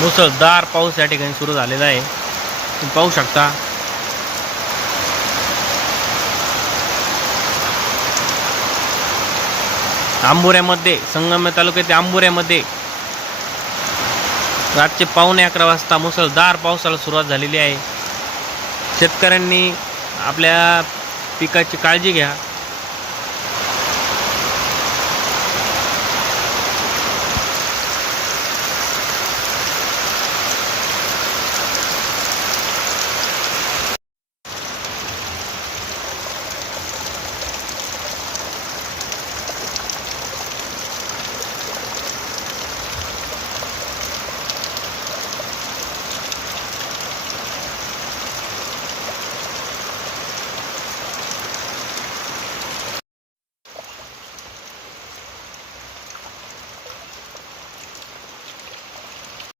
मुसळधार पाऊस या ठिकाणी सुरू झालेला आहे. तुम्ही पाहू शकता. आंबोऱ्यामध्ये संगमेर तालुक्यातील आंबोऱ्यामध्ये रातचे पावणे अकरा वाजता मुसळधार पावसाला सुरुवात झालेली आहे. शेतकऱ्यांनी आपल्या पिकाची काळजी घ्या.